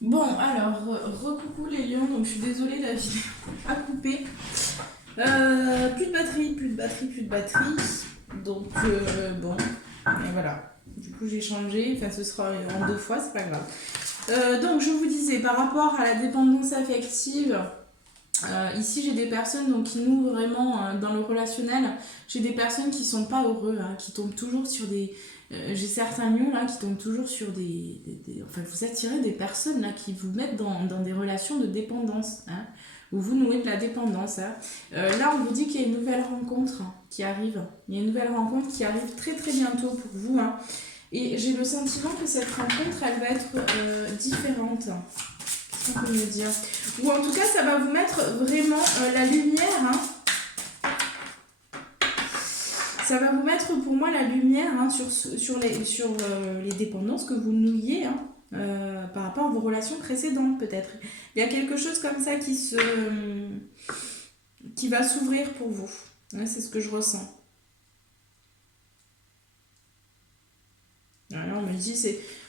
Bon, alors, recoucou les lions, donc je suis désolée, la vidéo a coupé. Plus de batterie, plus de batterie, plus de batterie. Donc, bon, et voilà. Du coup, j'ai changé, enfin, ce sera en 2 fois, c'est pas grave. Donc, je vous disais, par rapport à la dépendance affective, ici j'ai des personnes donc, qui nouent vraiment dans le relationnel. J'ai des personnes qui sont pas heureux, hein, qui tombent toujours sur des. J'ai certains lions là qui tombent toujours sur enfin, vous attirez des personnes là qui vous mettent dans des relations de dépendance, hein, où vous nouez de la dépendance. Hein. Là, on vous dit qu'il y a une nouvelle rencontre qui arrive. Il y a une nouvelle rencontre qui arrive très très bientôt pour vous. Hein. Et j'ai le sentiment que cette rencontre, elle va être différente. Qu'est-ce qu'on peut me dire? Ou en tout cas, ça va vous mettre vraiment la lumière. Hein. Ça va vous mettre pour moi la lumière hein, sur les dépendances que vous nouiez hein, par rapport à vos relations précédentes peut-être. Il y a quelque chose comme ça qui va s'ouvrir pour vous. Ouais, c'est ce que je ressens. Voilà, on me dit,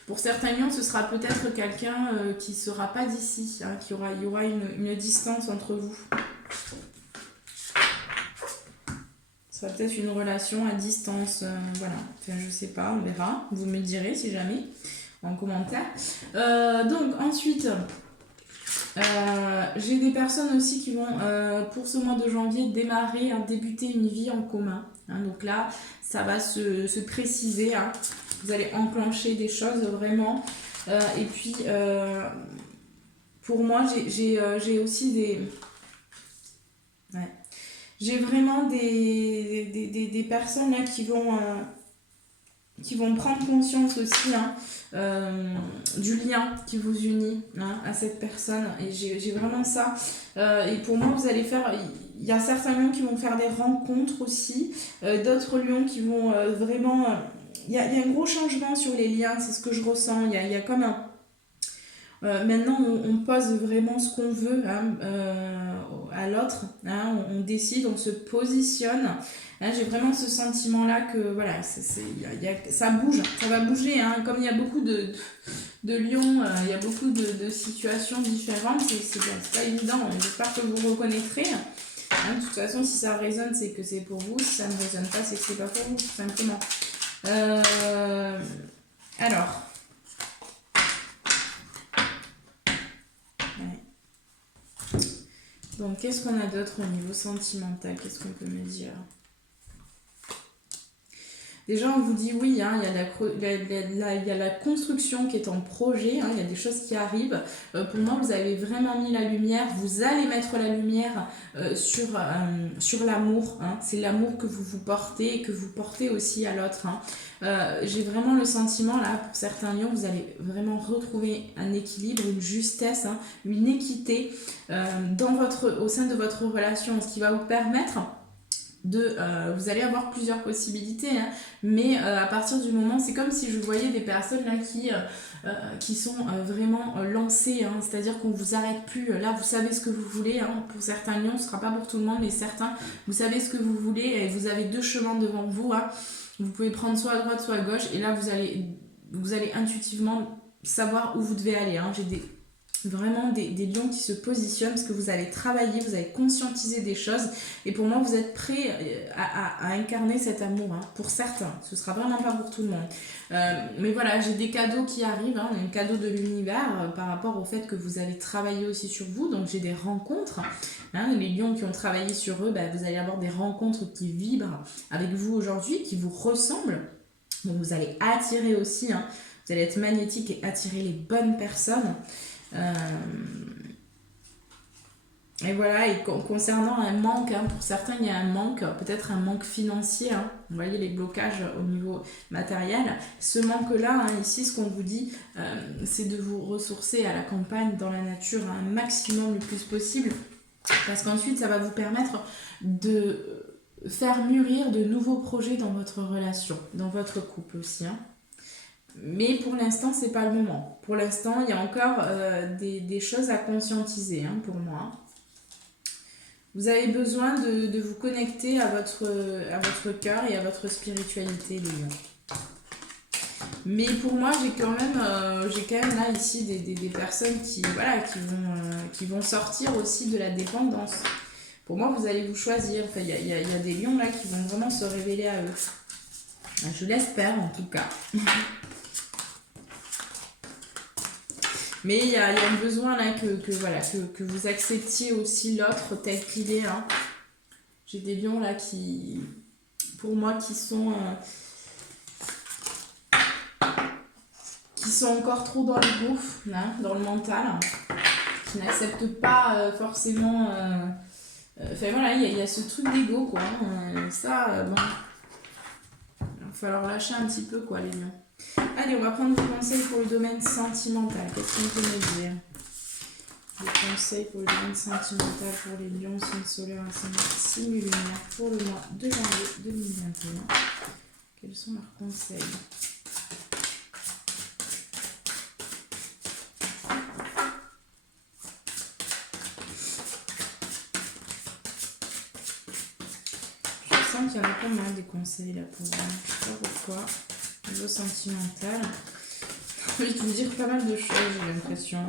pour certains lions, ce sera peut-être quelqu'un qui ne sera pas d'ici, hein, il y aura une distance entre vous. Ça sera peut-être une relation à distance, voilà. Enfin, je sais pas, on verra. Vous me direz si jamais en commentaire. Donc ensuite, j'ai des personnes aussi qui vont pour ce mois de janvier démarrer, hein, débuter une vie en commun. Hein, donc là, ça va se préciser. Hein. Vous allez enclencher des choses vraiment. Et puis, pour moi, j'ai aussi des... Ouais. J'ai vraiment des personnes là qui vont prendre conscience aussi hein, du lien qui vous unit hein, à cette personne. Et j'ai vraiment ça. Et pour moi, vous allez faire... Il y a certains lions qui vont faire des rencontres aussi. D'autres lions qui vont vraiment... Il y a un gros changement sur les liens, c'est ce que je ressens. Il y a comme un... maintenant, on pose vraiment ce qu'on veut hein, à l'autre. Hein, on décide, on se positionne. Hein, j'ai vraiment ce sentiment-là que voilà, ça bouge, ça va bouger. Hein, comme il y a beaucoup de lions, il y a beaucoup de situations différentes. C'est pas évident. J'espère que vous reconnaîtrez. Hein, de toute façon, si ça résonne, c'est que c'est pour vous. Si ça ne résonne pas, c'est que c'est pas pour vous, tout simplement. Alors. Donc, qu'est-ce qu'on a d'autre au niveau sentimental? Qu'est-ce qu'on peut me dire? Déjà, on vous dit oui, hein, il y a la construction qui est en projet, hein, il y a des choses qui arrivent. Pour moi, vous avez vraiment mis la lumière, vous allez mettre la lumière sur l'amour. Hein. C'est l'amour que vous vous portez et que vous portez aussi à l'autre. Hein. J'ai vraiment le sentiment, là, pour certains lions, vous allez vraiment retrouver un équilibre, une justesse, hein, une équité au sein de votre relation, ce qui va vous permettre vous allez avoir plusieurs possibilités hein, mais à partir du moment c'est comme si je voyais des personnes là qui sont vraiment lancées hein, c'est à dire qu'on vous arrête plus là vous savez ce que vous voulez hein, pour certains lions ce sera pas pour tout le monde mais certains vous savez ce que vous voulez et vous avez 2 chemins devant vous hein. Vous pouvez prendre soit à droite soit à gauche et là vous allez intuitivement savoir où vous devez aller hein. J'ai vraiment des lions qui se positionnent parce que vous allez travailler, vous allez conscientiser des choses et pour moi vous êtes prêts à incarner cet amour hein, pour certains, ce sera vraiment pas pour tout le monde mais voilà j'ai des cadeaux qui arrivent hein, un cadeau de l'univers par rapport au fait que vous allez travailler aussi sur vous donc j'ai des rencontres hein, les lions qui ont travaillé sur eux vous allez avoir des rencontres qui vibrent avec vous aujourd'hui, qui vous ressemblent donc vous allez attirer aussi hein, vous allez être magnétique et attirer les bonnes personnes. Et voilà, et concernant un manque, hein, pour certains il y a un manque, peut-être un manque financier, hein, vous voyez les blocages au niveau matériel. Ce manque-là, hein, ici ce qu'on vous dit, c'est de vous ressourcer à la campagne, dans la nature, un maximum le plus possible, parce qu'ensuite ça va vous permettre de faire mûrir de nouveaux projets dans votre relation, dans votre couple aussi. Hein. Mais pour l'instant, c'est pas le moment. Pour l'instant, il y a encore des choses à conscientiser hein, pour moi. Vous avez besoin de vous connecter à votre cœur et à votre spiritualité, les lions. Mais pour moi, j'ai quand même là ici des personnes qui, voilà, qui vont sortir aussi de la dépendance. Pour moi, vous allez vous choisir. Enfin, il y a des lions là qui vont vraiment se révéler à eux. Je l'espère en tout cas. Mais il y a un besoin là voilà, que vous acceptiez aussi l'autre tel qu'il est. Hein. J'ai des lions là qui, pour moi, qui sont encore trop dans l'ego, hein, dans le mental, qui n'acceptent pas forcément. Enfin voilà, il y a ce truc d'ego quoi. Ça, bon, il va falloir lâcher un petit peu quoi les lions. Allez, on va prendre des conseils pour le domaine sentimental. Qu'est-ce qu'on peut me dire? Des conseils pour le domaine sentimental pour les lions, signe solaire, ascendant, signe lunaire pour le mois de janvier 2021. Quels sont leurs conseils? Je sens qu'il y en a pas mal des conseils là pour moi. Je sais pas pourquoi. Niveau sentimental. J'ai envie de vous dire pas mal de choses, j'ai l'impression.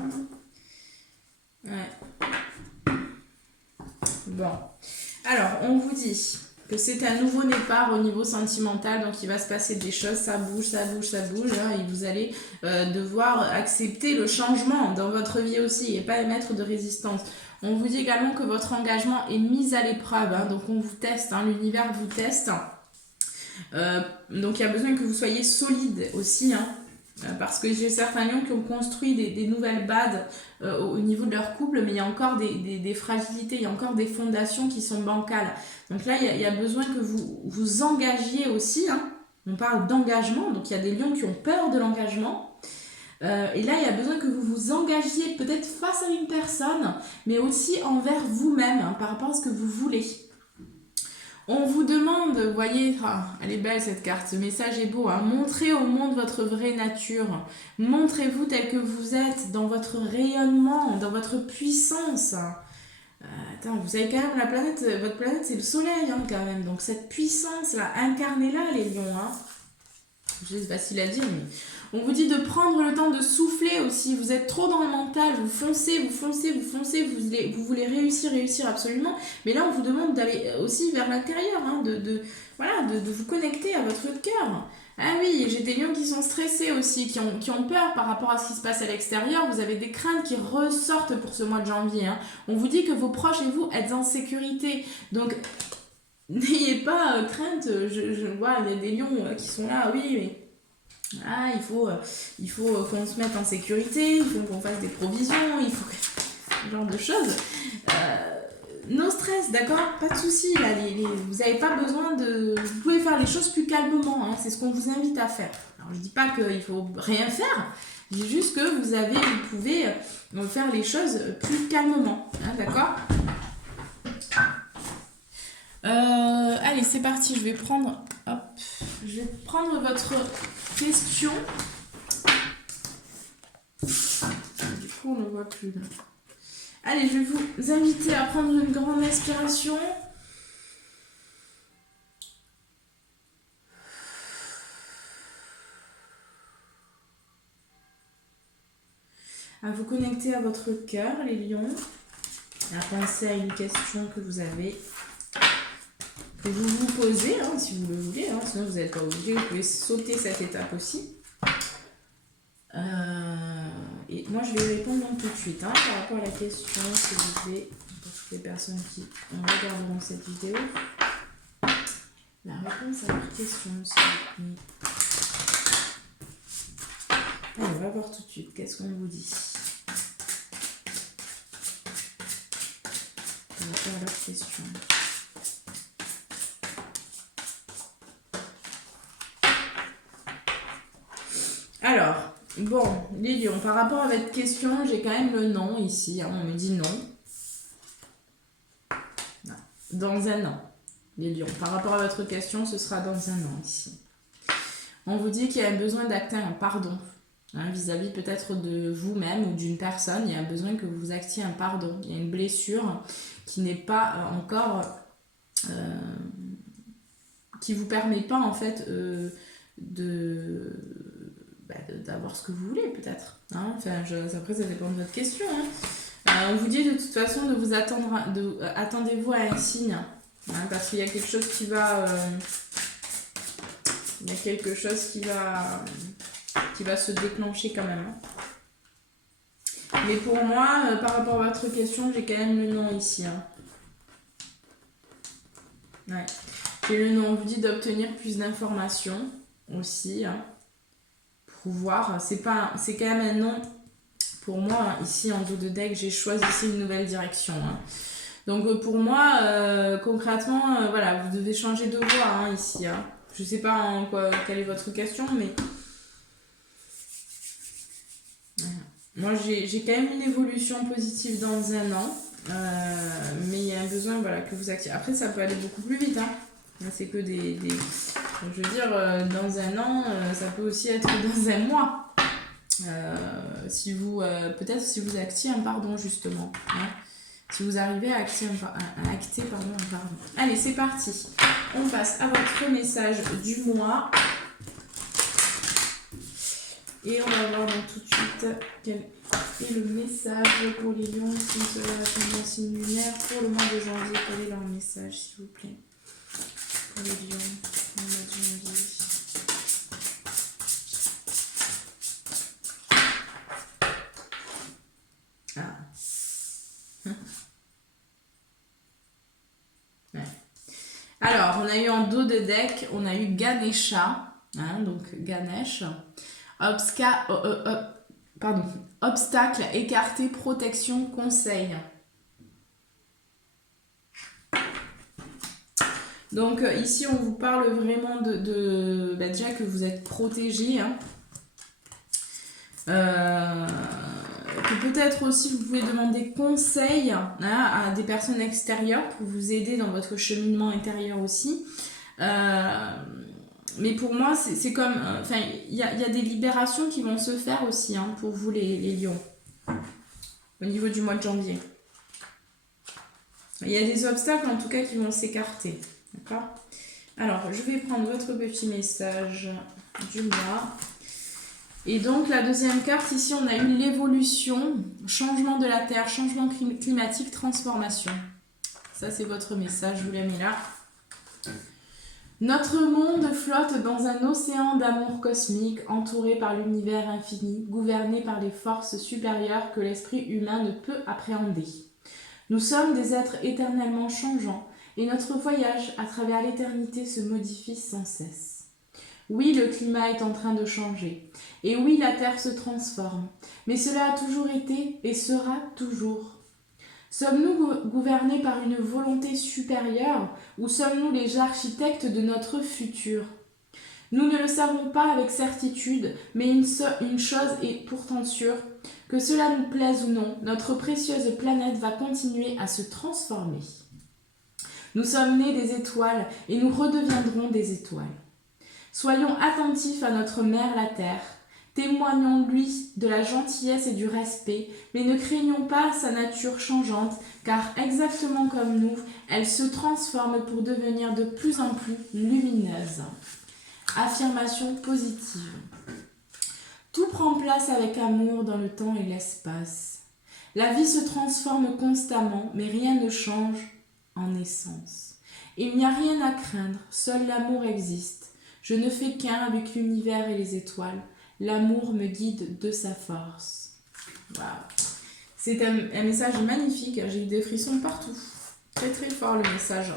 Ouais. Bon. Alors, on vous dit que c'est un nouveau départ au niveau sentimental, donc il va se passer des choses, ça bouge, ça bouge, ça bouge, hein, et vous allez devoir accepter le changement dans votre vie aussi et pas émettre de résistance. On vous dit également que votre engagement est mis à l'épreuve, hein, donc on vous teste, hein, l'univers vous teste. Donc il y a besoin que vous soyez solide aussi, hein, parce que j'ai certains lions qui ont construit des nouvelles bases au niveau de leur couple, mais il y a encore des fragilités, il y a encore des fondations qui sont bancales. Donc là, il y a besoin que vous vous engagiez aussi, hein. On parle d'engagement, donc il y a des lions qui ont peur de l'engagement. Et là, il y a besoin que vous vous engagiez peut-être face à une personne, mais aussi envers vous-même, hein, par rapport à ce que vous voulez. On vous demande, vous voyez, elle est belle cette carte, ce message est beau, hein, montrez au monde votre vraie nature, montrez-vous tel que vous êtes, dans votre rayonnement, dans votre puissance. Attends, vous avez quand même la planète, votre planète c'est le soleil hein, quand même, donc cette puissance-là, incarnez-la les lions. Hein. C'est facile à dire, mais on vous dit de prendre le temps de souffler aussi. Vous êtes trop dans le mental, vous foncez, vous voulez réussir absolument. Mais là, on vous demande d'aller aussi vers l'intérieur, hein, de vous connecter à votre cœur. Ah oui, j'ai des lions qui sont stressés aussi, qui ont peur par rapport à ce qui se passe à l'extérieur. Vous avez des craintes qui ressortent pour ce mois de janvier. Hein. On vous dit que vos proches et vous êtes en sécurité. Donc, n'ayez pas crainte. Je vois, il y a des lions qui sont là, oui, mais... Ah, il faut qu'on se mette en sécurité, il faut qu'on fasse des provisions, il faut ce genre de choses. No stress, d'accord? Pas de soucis, là, vous n'avez pas besoin de... Vous pouvez faire les choses plus calmement, hein, c'est ce qu'on vous invite à faire. Alors, je dis pas qu'il faut rien faire, je dis juste que vous pouvez faire les choses plus calmement, hein, d'accord? Allez, c'est parti, je vais prendre votre question. Du coup, on ne voit plus là. Allez, je vais vous inviter à prendre une grande inspiration. À vous connecter à votre cœur, les lions. À penser à une question que vous avez. Que vous posez, hein, si vous le voulez. Hein, sinon, vous n'êtes pas obligé. Vous pouvez sauter cette étape aussi. Et moi, je vais répondre donc tout de suite hein, par rapport à la question, s'il vous plaît, pour toutes les personnes qui regarderont cette vidéo. La réponse à leur question, s'il vous plaît. Allez, on va voir tout de suite. Qu'est-ce qu'on vous dit par rapport à leur question. Alors, bon, les lions, par rapport à votre question, j'ai quand même le non ici. Hein, on me dit non. Dans un an, les lions. Par rapport à votre question, ce sera dans un an ici. On vous dit qu'il y a besoin d'acter un pardon. Hein, vis-à-vis peut-être de vous-même ou d'une personne. Il y a besoin que vous actiez un pardon. Il y a une blessure qui n'est pas encore... qui vous permet pas en fait de d'avoir ce que vous voulez peut-être. Hein. Enfin, après, ça dépend de votre question. Hein. On vous dit de toute façon de vous attendre, attendez-vous à un signe. Hein, parce qu'il y a quelque chose qui va... il y a quelque chose qui va se déclencher quand même. Hein. Mais pour moi, par rapport à votre question, j'ai quand même le nom ici. Hein. Ouais. J'ai le nom, on vous dit d'obtenir plus d'informations aussi. Hein, pour voir. C'est quand même un nom. Pour moi, ici en dos de deck, j'ai choisi ici une nouvelle direction. Hein. Donc pour moi, concrètement, voilà, vous devez changer de voie hein, ici. Hein. Je sais pas quelle est votre question, mais moi j'ai quand même une évolution positive dans un an. Mais il y a un besoin voilà, que vous activez. Après, ça peut aller beaucoup plus vite. Hein. C'est que des... Je veux dire, dans un an, ça peut aussi être dans un mois. Peut-être si vous actez un pardon justement hein, si vous arrivez à acter un pardon. Allez, c'est parti, on passe à votre message du mois et on va voir donc tout de suite quel est le message pour les lions qui se répondent en signe lunaire pour le mois de janvier. Quel est leur message s'il vous plaît pour les lions au mois de janvier? Ouais. Alors, on a eu en dos de deck, on a eu Ganesha, hein, donc Ganesh, obstacle écarté, protection, conseil. Donc ici, on vous parle vraiment déjà que vous êtes protégé. Hein. Que peut-être aussi vous pouvez demander conseil hein, à des personnes extérieures pour vous aider dans votre cheminement intérieur aussi. Mais pour moi, c'est comme... il y a des libérations qui vont se faire aussi hein, pour vous les lions. Au niveau du mois de janvier. Il y a des obstacles en tout cas qui vont s'écarter. D'accord ? Alors, je vais prendre votre petit message du mois. Et donc, la deuxième carte, ici, on a eu l'évolution, changement de la Terre, changement climatique, transformation. Ça, c'est votre message, je vous l'ai mis là. Notre monde flotte dans un océan d'amour cosmique, entouré par l'univers infini, gouverné par les forces supérieures que l'esprit humain ne peut appréhender. Nous sommes des êtres éternellement changeants, et notre voyage à travers l'éternité se modifie sans cesse. Oui, le climat est en train de changer. Et oui, la Terre se transforme. Mais cela a toujours été et sera toujours. Sommes-nous gouvernés par une volonté supérieure ou sommes-nous les architectes de notre futur ? Nous ne le savons pas avec certitude, mais une chose est pourtant sûre, que cela nous plaise ou non, notre précieuse planète va continuer à se transformer. Nous sommes nés des étoiles et nous redeviendrons des étoiles. Soyons attentifs à notre mère la Terre, témoignons-lui de la gentillesse et du respect, mais ne craignons pas sa nature changeante, car exactement comme nous, elle se transforme pour devenir de plus en plus lumineuse. Affirmation positive. Tout prend place avec amour dans le temps et l'espace. La vie se transforme constamment, mais rien ne change en essence. Il n'y a rien à craindre, seul l'amour existe. Je ne fais qu'un avec l'univers et les étoiles. L'amour me guide de sa force. Wow. C'est un message magnifique. J'ai eu des frissons partout. Très très fort le message.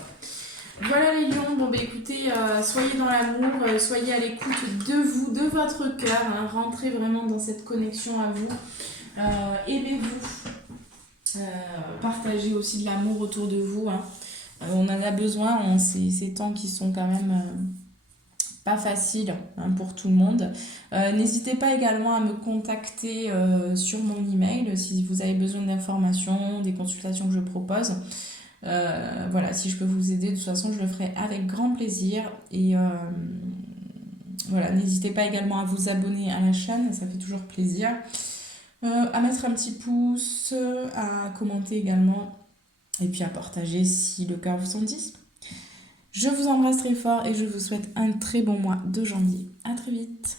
Voilà les lions. Bon écoutez, soyez dans l'amour, soyez à l'écoute de vous, de votre cœur. Hein, rentrez vraiment dans cette connexion à vous. Aimez-vous. Partagez aussi de l'amour autour de vous. Hein. On en a besoin. Ces temps qui sont quand même... pas facile hein, pour tout le monde. N'hésitez pas également à me contacter sur mon email si vous avez besoin d'informations, des consultations que je propose. Voilà, si je peux vous aider, de toute façon, je le ferai avec grand plaisir. Et voilà, n'hésitez pas également à vous abonner à la chaîne, ça fait toujours plaisir. À mettre un petit pouce, à commenter également, et puis à partager si le cœur vous en dit. Je vous embrasse très fort et je vous souhaite un très bon mois de janvier. À très vite.